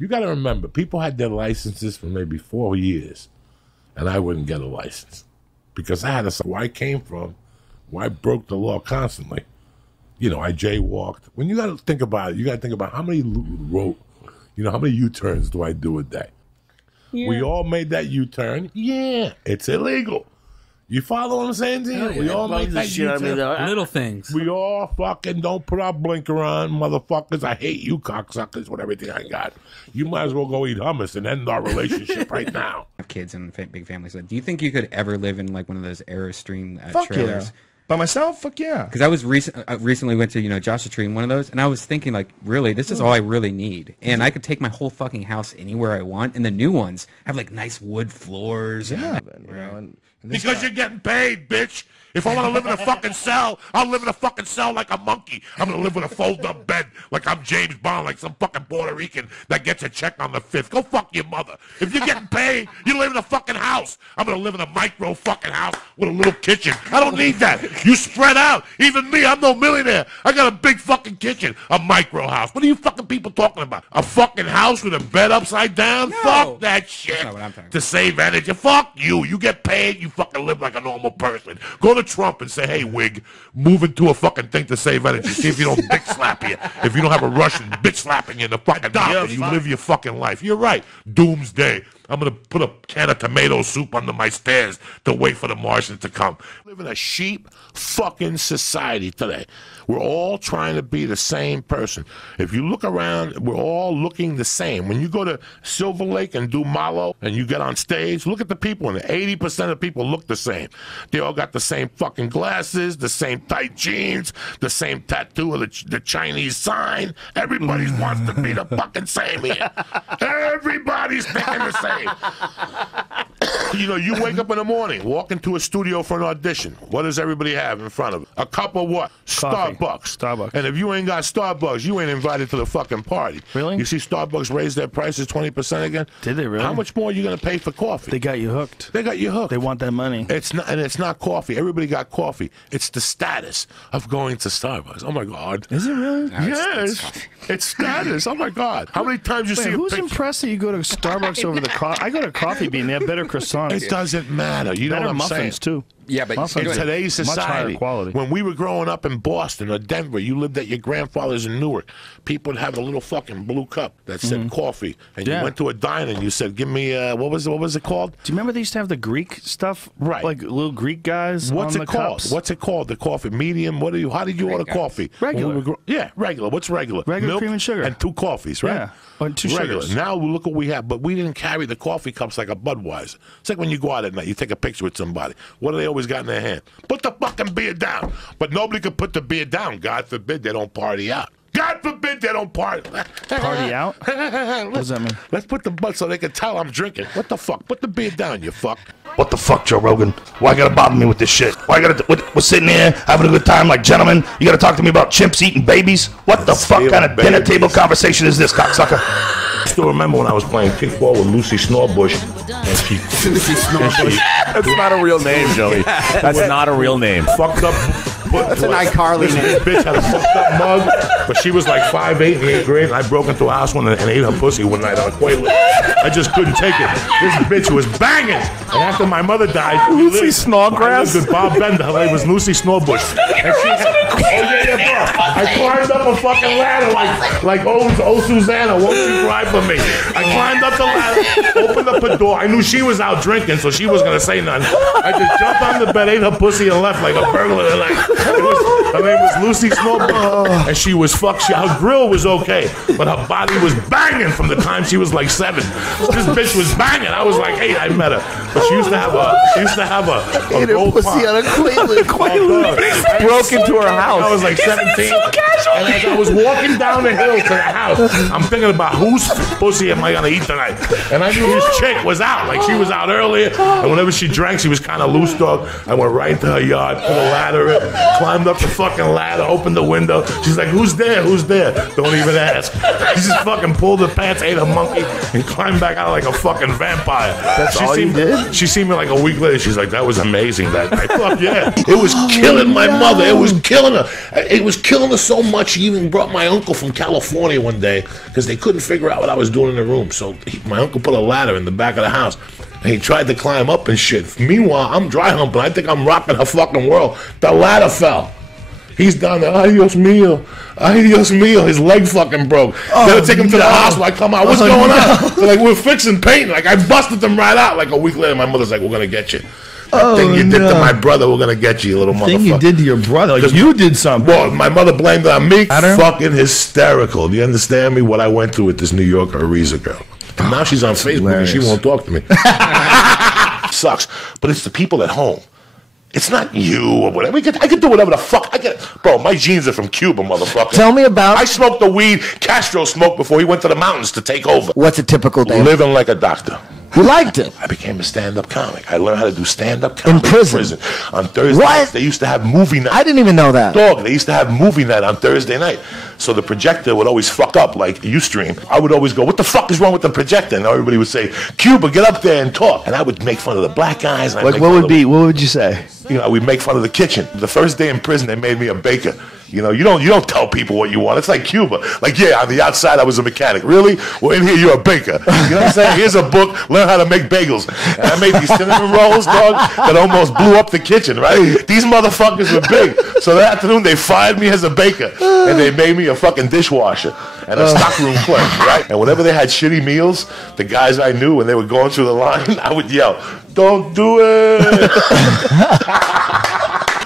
You got to remember, people had their licenses for maybe 4 years, and I wouldn't get a license because I had to say where I came from, where I broke the law constantly. You know, I jaywalked. When you got to think about it, you got to think about how many how many U-turns do I do a day? Yeah. We all made that U-turn. Yeah, it's illegal. You follow what I'm saying to you? Yeah, we all make that U-turn. Little things. We all fucking don't put our blinker on, motherfuckers. I hate you cocksuckers with everything I got. You might as well go eat hummus and end our relationship right now. I have kids and big families. Do you think you could ever live in like one of those Airstream trailers? Yeah. By myself? Fuck yeah. Because I recently went to Joshua Tree in one of those, and I was thinking like, really, this is all I really need, and I could take my whole fucking house anywhere I want. And the new ones have like nice wood floors. Yeah, because you're getting paid, bitch. If I want to live in a fucking cell, I'll live in a fucking cell like a monkey. I'm going to live with a fold-up bed like I'm James Bond, like some fucking Puerto Rican that gets a check on the 5th. Go fuck your mother. If you're getting paid, you live in a fucking house. I'm going to live in a micro fucking house with a little kitchen. I don't need that. You spread out. Even me, I'm no millionaire. I got a big fucking kitchen, a micro house. What are you fucking people talking about? A fucking house with a bed upside down? No. Fuck that shit. That's not what I'm talking about. To save energy. Fuck you. You get paid, you fucking live like a normal person. Go to Trump and say, hey, wig, move into a fucking thing to save energy. See if you don't dick slap you. If you don't have a Russian bitch slapping you in the fucking mouth and you live your fucking life. You're right. Doomsday. I'm going to put a can of tomato soup under my stairs to wait for the Martians to come. We live in a sheep fucking society today. We're all trying to be the same person. If you look around, we're all looking the same. When you go to Silver Lake and do Malo and you get on stage, look at the people in it. 80% of people look the same. They all got the same fucking glasses, the same tight jeans, the same tattoo of the Chinese sign. Everybody wants to be the fucking same here. Everybody's thinking the same. You know, you wake up in the morning, walk into a studio for an audition. What does everybody have in front of it? A cup of what? Coffee. Starbucks. And if you ain't got Starbucks, you ain't invited to the fucking party. Really? You see Starbucks raise their prices 20% again? Did they really? How much more are you going to pay for coffee? They got you hooked. They got you hooked. They want that money. It's not, and it's not coffee. Everybody got coffee. It's the status of going to Starbucks. Oh my God. Is it really? No, Yes. It's status. Oh my God. How many times you see a who's picture? impressed that you go to Starbucks over the coffee? I go to Coffee Bean. They have better croissants. It doesn't matter. You know Better what I'm muffins saying? too. Yeah, but Muffins In are today's much higher society, quality. when we were growing up in Boston or Denver, you lived at your grandfather's in Newark, people would have a little fucking blue cup that said coffee, and you went to a diner and you said, "Give me what was it called?" Do you remember they used to have the Greek stuff? Right. Like little Greek guys. What's on it the called? Cups? What's it called? The coffee medium? How did you order coffee? Regular. Yeah, regular. What's regular? Regular Milk cream and sugar. and 2 coffees, right? Yeah. And 2 regular. sugars. Now look what we have, but we didn't carry the coffee cups like a Budweiser. It's like when you go out at night, you take a picture with somebody. What do they always got in their hand? Put the fucking beer down. But nobody could put the beer down. God forbid they don't party out. God forbid they don't party. Party out? What does that mean? Let's put the butt so they can tell I'm drinking. What the fuck? Put the beer down, you fuck. What the fuck, Joe Rogan? Why you gotta bother me with this shit? Why you gotta, we're sitting here having a good time like gentlemen. You gotta talk to me about chimps eating babies? What the fuck kind of dinner table conversation is this, cocksucker? I still remember when I was playing kickball with Lucy Snorbush, and she... Lucy Snorbush? That's not a real name, Joey. That's not a real name. Fucked up... That's an iCarly name. This bitch had a fucked up mug, but she was like 5'8" in the 8th grade, and I broke into a house and ate her pussy one night on a quaalude. I just couldn't take it. This bitch was banging. And after my mother died, Lucy Snodgrass? with Bob Bender. Her name was Lucy Snorbush. And she had, I climbed up a fucking ladder like oh Susanna, won't you cry for me? I climbed up the ladder, opened up her door. I knew she was out drinking, so she wasn't gonna say nothing. I just jumped on the bed, ate her pussy, and left like a burglar. Her name was Lucy Snorbush, and she was fucked. Her grill was okay, but her body was banging from the time she was like 7. This bitch was banging. I was like 8. I met her, but she used to have a gold pussy on a quaalude. Broke into her house. I was like 17, and as I was walking down the hill to the house, I'm thinking about whose pussy am I gonna eat tonight? And I knew this chick was out. Like she was out earlier, and whenever she drank, she was kind of loose dog. I went right into her yard, put a ladder in. climbed up the fucking ladder, opened the window. She's like, who's there? Who's there? Don't even ask. She just fucking pulled her pants, ate a monkey, and climbed back out like a fucking vampire. That's all you did? She seen me like a week later. She's like, that was amazing that night. Fuck yeah. It was killing my mother. It was killing her. It was killing her so much, she even brought my uncle from California one day because they couldn't figure out what I was doing in the room. So my uncle put a ladder in the back of the house. And he tried to climb up and shit. Meanwhile, I'm dry humping. I think I'm rocking her fucking world. The ladder fell. He's down there. Adios mio. Adios mio. His leg fucking broke. They take him to the hospital. I come out. What's going on? They're like, we're fixing paint. Like, I busted them right out. Like, a week later, my mother's like, we're going to get you. That thing you did to my brother, we're going to get you, little motherfucker. Thing you did to your brother. Like, you did something. Well, my mother blamed it on me. Fucking hysterical. Do you understand me? What I went through with this New York Ariza girl. And now she's on Facebook and she won't talk to me. Sucks. But it's the people at home. It's not you or whatever. I can do whatever the fuck. Bro, my genes are from Cuba, motherfucker. Tell me about... I smoked the weed Castro smoked before he went to the mountains to take over. What's a typical day? Living like a doctor. You liked it. I became a stand-up comic. I learned how to do stand-up comedy in prison. On Thursday nights, they used to have movie night. I didn't even know that. Dog, they used to have movie night on Thursday night. So the projector would always fuck up, like Ustream. I would always go, what the fuck is wrong with the projector? And everybody would say, Cuba, get up there and talk. And I would make fun of the black guys. And like, what would you say? You know, we'd make fun of the kitchen. The first day in prison, they made me a baker. You know, you don't tell people what you want. It's like Cuba. Like, yeah, on the outside I was a mechanic. Really? Well, in here you're a baker. You know what I'm saying? Here's a book, learn how to make bagels. And I made these cinnamon rolls, dog, that almost blew up the kitchen, right? These motherfuckers were big. So that afternoon they fired me as a baker. And they made me a fucking dishwasher and a stockroom clerk, right? And whenever they had shitty meals, the guys I knew when they were going through the line, I would yell, don't do it.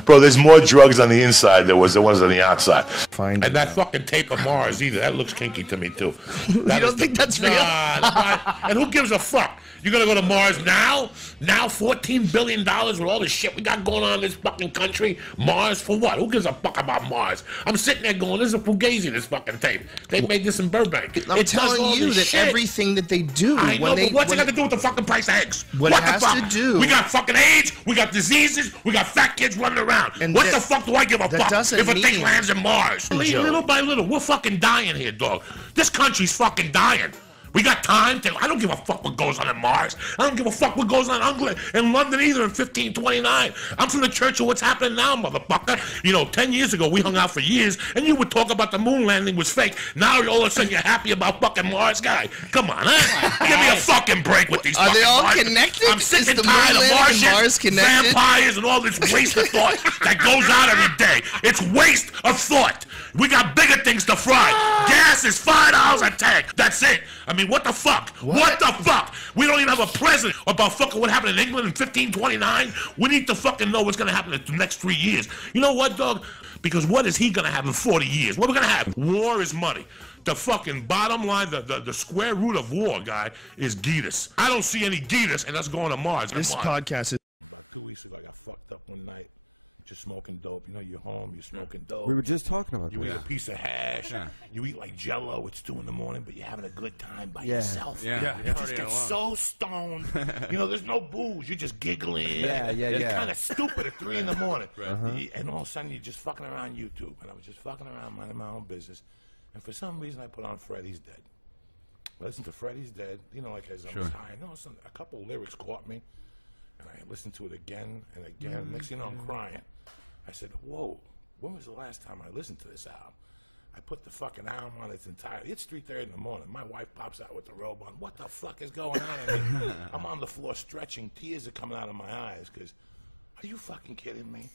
Bro, there's more drugs on the inside than there was on the outside. And that fucking tape of Mars either. That looks kinky to me, too. You don't think that's real? Nah, and who gives a fuck? You're going to go to Mars now? Now $14 billion with all the shit we got going on in this fucking country? Mars for what? Who gives a fuck about Mars? I'm sitting there going, this is a Fugazi, this fucking tape. They made this in Burbank. I'm telling you that everything that they do... I know, but what's it got to do with the fucking price of eggs? What it has to do... We got fucking AIDS, we got diseases, we got fat kids running around. And what the fuck do I give a fuck if a thing lands in Mars? Little by little, we're fucking dying here, dog. This country's fucking dying. We got time to... I don't give a fuck what goes on in Mars. I don't give a fuck what goes on in England, in London either in 1529. I'm from the church of what's happening now, motherfucker. You know, 10 years ago, we hung out for years, and you would talk about the moon landing was fake. Now, all of a sudden, you're happy about fucking Mars guy. Come on, huh? Give me a fucking break with these fucking Are they all Mars. connected? I'm sick and tired of Martians, vampires, and all this waste of thought that goes out every day. It's waste of thought. We got bigger things to fry. Gas is $5 a tank. That's it. I mean, what the fuck? What the fuck? We don't even have a president about fucking what happened in England in 1529. We need to fucking know what's going to happen in the next 3 years. You know what, dog? Because what is he going to have in 40 years? What are we going to have? War is money. The fucking bottom line, the square root of war, guy, is Gitas. I don't see any Gitas, and that's going to Mars. This podcast is... About 2 weeks ago, I got fucked up one night. Just smoking dope. You know, you're home, you're smoking dope. We were just talking about that. You eat a piece of hash. Yeah. You eat like Jello. It's 2 in the morning, but you're having a good time by yourself. Yeah. You just get so stoned. You know, there's no booze. You're just giggling. It's kind of stupid at 3 in the morning. And all of a sudden, you're just fucking around YouTube. And I was just fucking around, minding my own business. And for some reason, I put on Freddy's Dead. I listened to Freddy's Dead, you know, like as I was high. And all of a sudden, a couple of lyrics caught me. And I listened to it again and again. Next thing you know, I'm crying. I said, whoa, when was the last time I listened to this album? I put the fucking album on its entirety. It's 3:30 in the morning. My wife pops out with the robe on. What the fuck is going on? And I'm on the floor stretching. Tears are coming out of my eyes because, are you fucking kidding me?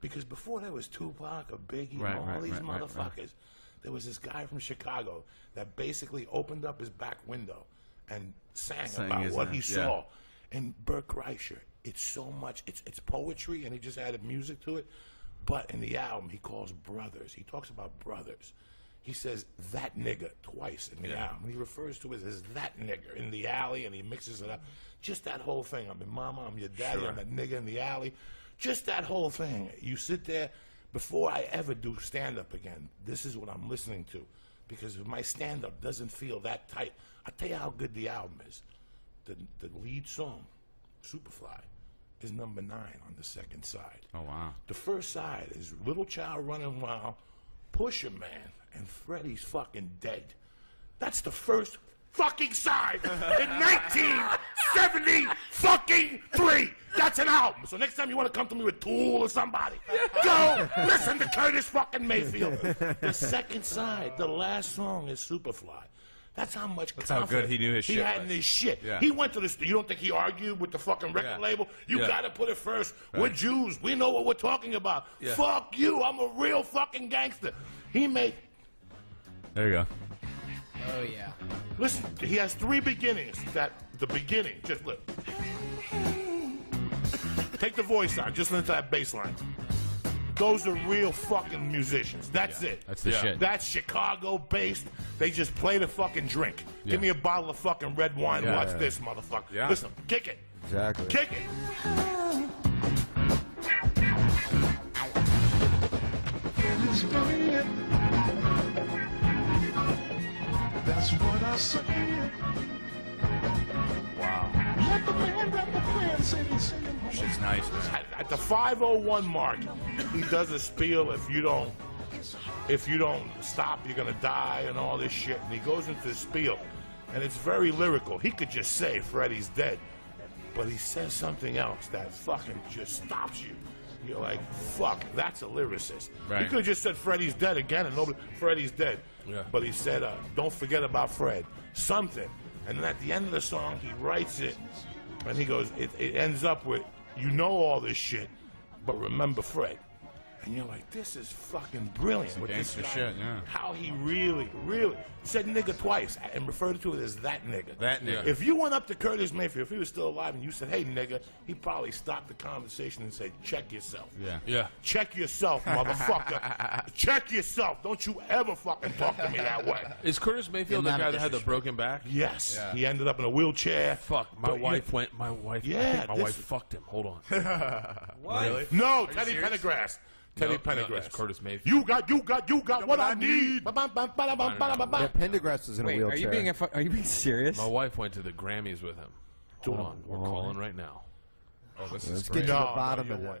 Because before there was Tupac or Biggie and all these motherfuckers, there was this guy from Chicago that basically opened up his back window and sang about what he saw. And Bert Kreischer, it's so much, it's poetry, and he just added music to it. But in the album, he calls brothers. He talks about brothers. He says that nigga twice in the album. He refers to it as that nigger in the alley, and he mixes it up. Just that whole thing. I'm your mama, I'm your daddy, I'm that nigga in the alley. Just that whole thing. You sit there, before I ever do stand-up again, this is what I'm listening to. Because if my stand-up doesn't feel that tight, I'll tell you how good the album is. The lead song, Superfly, is number 9 on the second side. Oh, wow. The first side is Little Child Running Wild, Pusha Man, and Freddie's fucking Dead. That's the first fucking side in 1973. That's an album. So next time you want to come to me with Tool or somebody, go listen to Curtis fucking Mayfield. The second side, the last song is Superfly. That's how much confidence how good he knew his shit had in was. his shit. Yeah. He went to the You don't think he argued with the fucking record label? You gotta put it first. Right. We're Jews. We know what we're talking about. Yeah. Fuck you. I'm a real fucking gangster. He made... There you go. Oh, yeah. Listen, he has 3 beginnings. The beginning, just look. Take the voice out. Just listen to that bass line. Those are real fucking musicians. That's it. That's the shit. That's Chicago-based. They just play the fucking drink. Give me a bottle of fucking red wine. Watch this, motherfucker. Yeah. Listen, kick it. Exactly. Kick it. That's what I said. Wow. Let the man rap the plan, sing. Shit's nice, man. At the 5:01 mark, he does a spiel. If you don't stop, you're gonna die, and all this shit. And he goes into the spiel, and it's very lyrical. He could just say Freddie's dead, but he says something else that fucking just stops you. You're like, fuck, that's a lyricist. Right. He could have just said Freddie's dead again, and nobody, Freddie's dead. Yeah. But he said, don't forget about Fred. Something. And then at the end of the song, he writes it, and he goes, it ends up with, you know all this shit, but remember Fred. And you're like, this is fucking brilliant. With this Gangster guy, shit, yeah. How he really said nigga twice and referred to it as that nigga. That nigga. If you went up to Curtis Mayfield, if he was still alive, and you said, hey nigga, he probably stopped the conversation and said, check yourself. Yeah. Yeah. Check yourself, motherfucker. Check yourself. Don't you ever fucking talk to me that way. Is Curtis Mayfield the guy that had the broken back? Yes. Yeah. He ended up in a wheelchair. Fuck, my But wife you- went. My wife. Yeah, I think my wife this- fucked him. Hold on. What? No, Teddy Pendergrass. Teddy No, Pendergrass. it's Curtis Mayfield. You got what I need. Yeah, Pendergrass is in a Wait, wheelchair. are you being serious? My wife went to the Grammys with him. Hold on, we're calling right now. Oh, this is Let's great. get to the No, bottom no, of you're that.